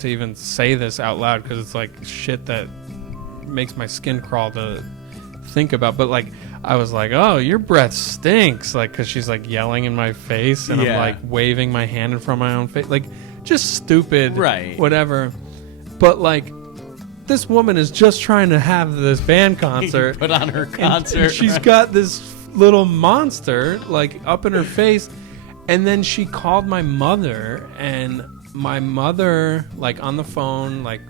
to even say this out loud because it's like shit that makes my skin crawl to think about. But like, I was like, oh, your breath stinks, like, because she's like yelling in my face, and I'm like waving my hand in front of my own face, like just stupid, right? Whatever. But like, this woman is just trying to have this band concert, put on her concert, and she's got this little monster like up in her face, and then she called my mother, and my mother like on the phone like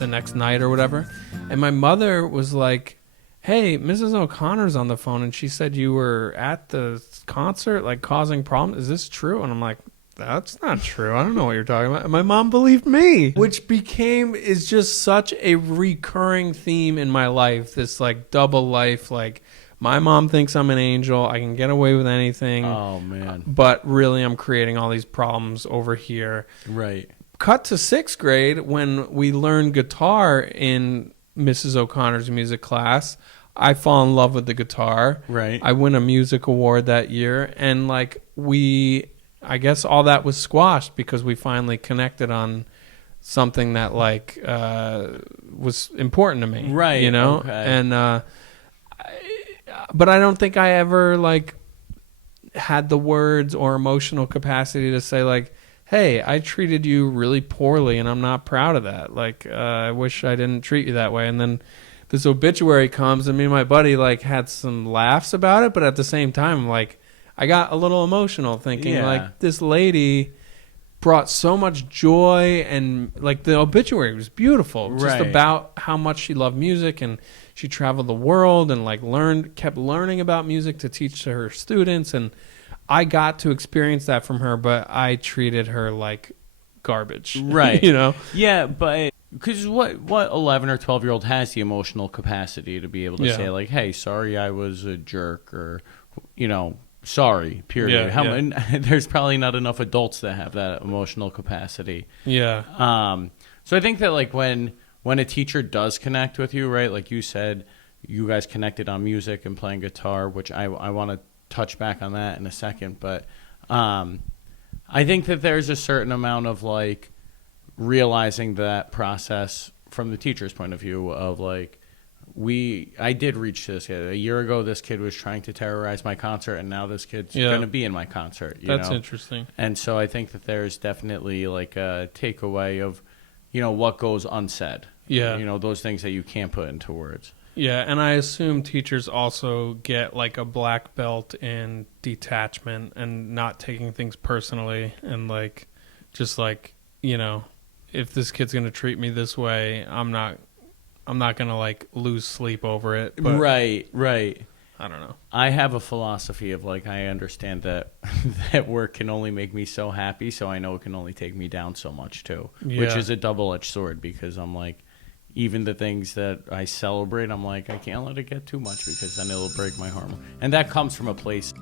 the next night or whatever, and my mother was like, hey, Mrs. O'Connor's on the phone, and she said you were at the concert, like, causing problems. Is this true? And I'm like, that's not true. I don't know what you're talking about. And my mom believed me, which is just such a recurring theme in my life. This, like, double life, like, my mom thinks I'm an angel. I can get away with anything. Oh, man. But really, I'm creating all these problems over here. Right. Cut to 6th grade when we learned guitar in Mrs. O'Connor's music class. I fall in love with the guitar. Right. I win a music award that year, and like I guess all that was squashed because we finally connected on something that like was important to me. Right. You know? Okay. And but I don't think I ever like had the words or emotional capacity to say like, hey, I treated you really poorly, and I'm not proud of that. Like, I wish I didn't treat you that way. And then this obituary comes, and me and my buddy, like, had some laughs about it, but at the same time, like, I got a little emotional thinking, like, this lady brought so much joy, and, like, the obituary was beautiful. Just about how much she loved music, and she traveled the world and, like, kept learning about music to teach to her students, and I got to experience that from her, but I treated her like garbage. Right. You know? Yeah, but because what 11 or 12-year-old has the emotional capacity to be able to say like, hey, sorry I was a jerk, or, you know, sorry, period. There's probably not enough adults that have that emotional capacity. Yeah. So I think that like when a teacher does connect with you, right, like you said, you guys connected on music and playing guitar, which I want to touch back on that in a second, but I think that there's a certain amount of like realizing that process from the teacher's point of view of like, I did reach this kid. A year ago, this kid was trying to terrorize my concert, and now this kid's going to be in my concert. That's interesting. And so I think that there's definitely like a takeaway of, you know, what goes unsaid. Yeah. You know, those things that you can't put into words. Yeah, and I assume teachers also get like a black belt in detachment and not taking things personally, and like just like, you know, if this kid's going to treat me this way, I'm not going to like lose sleep over it. But right. I don't know. I have a philosophy of like, I understand that that work can only make me so happy, so I know it can only take me down so much too, which is a double-edged sword, because I'm like, even the things that I celebrate, I'm like, I can't let it get too much because then it'll break my hormone. And that comes from a place